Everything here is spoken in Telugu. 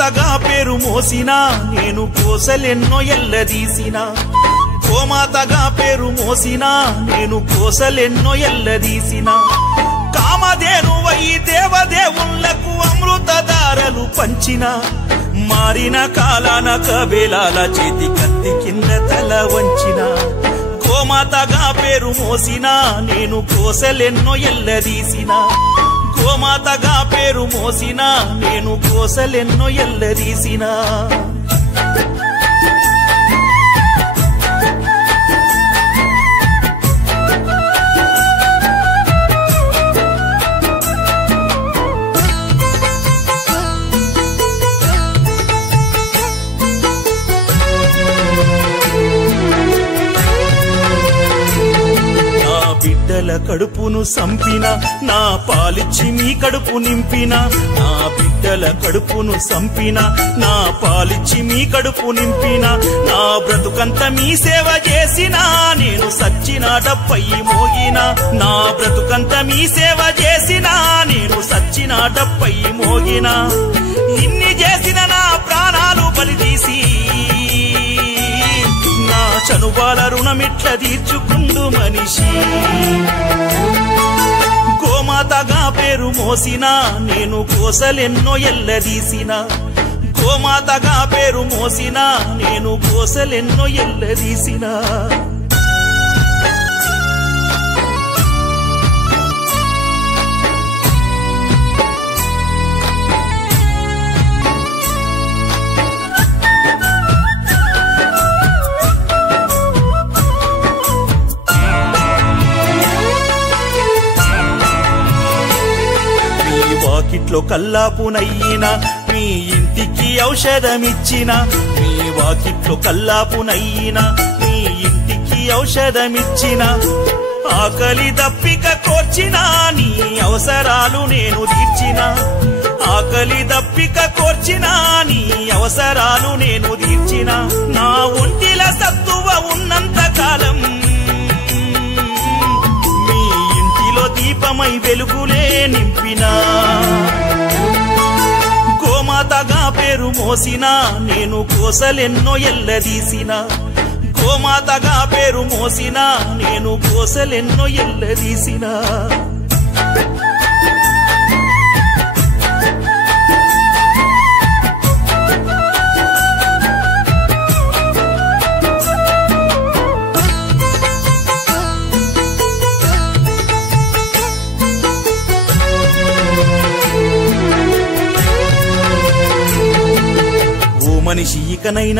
గోమాతగా పేరు మోసిన నేను కోసలెన్నో ఎల్లదీసిన గోమాతగా పేరు మోసిన నేను కోసలెన్నో ఎల్లదీసిన కామధేనువై దేవదేవుళ్లకు అమృతధారలు పంచిన మారిన కాలాన కబేలాల చేతి కత్తి కింద తల వంచిన గోమాతగా పేరు మోసిన నేను కోసలెన్నో ఎల్లదీసిన గోమాతగా పేరు మోసిన నేను కోసలెన్నో ఎల్లదీసిన బిడ్డల కడుపును సంపిన నా పాలిచ్చి మీ కడుపు నింపిన నా బిడ్డల కడుపును సంపిన నా పాలిచ్చి మీ కడుపు నింపిన నా బ్రతుకంత మీ సేవ చేసిన నేను సచ్చిన డప్పై మోగిన నా బ్రతుకంత మీ సేవ చేసిన నేను సచ్చిన డప్పై మోగిన ఇన్ని చేసిన నా ప్రాణాలు బలిదీసి నా చనుబాల రుణమిట్ల తీర్చుకుండు మనిషి గోమాతగా పేరు మోసిన నేను కోసలెన్నో ఎల్లదీసిన గోమాతగా పేరు మోసిన నేను కోసలెన్నో ఎల్లదీసిన వాకిట్లో కల్లాపునయ్యిన మీ ఇంటికి ఔషధమిచ్చిన మీ వాకిట్లో కల్లాపునయ్యిన మీ ఇంటికి ఔషధమిచ్చిన ఆకలి దప్పిక కోర్చిన నీ అవసరాలు నేను తీర్చిన ఆకలి దప్పిక కోర్చిన నీ అవసరాలు నేను తీర్చిన నా ఒంటిల సత్తువ ఉన్నంత కాలం దీపమై వెలుగులే నింపిన గోమాతగా పేరు మోసిన నేను కోసలెన్నో ఎల్లదీసిన గోమాతగా పేరు మోసిన నేను కోసలెన్నో ఎల్లదీసిన మనిషి ఇకనైనా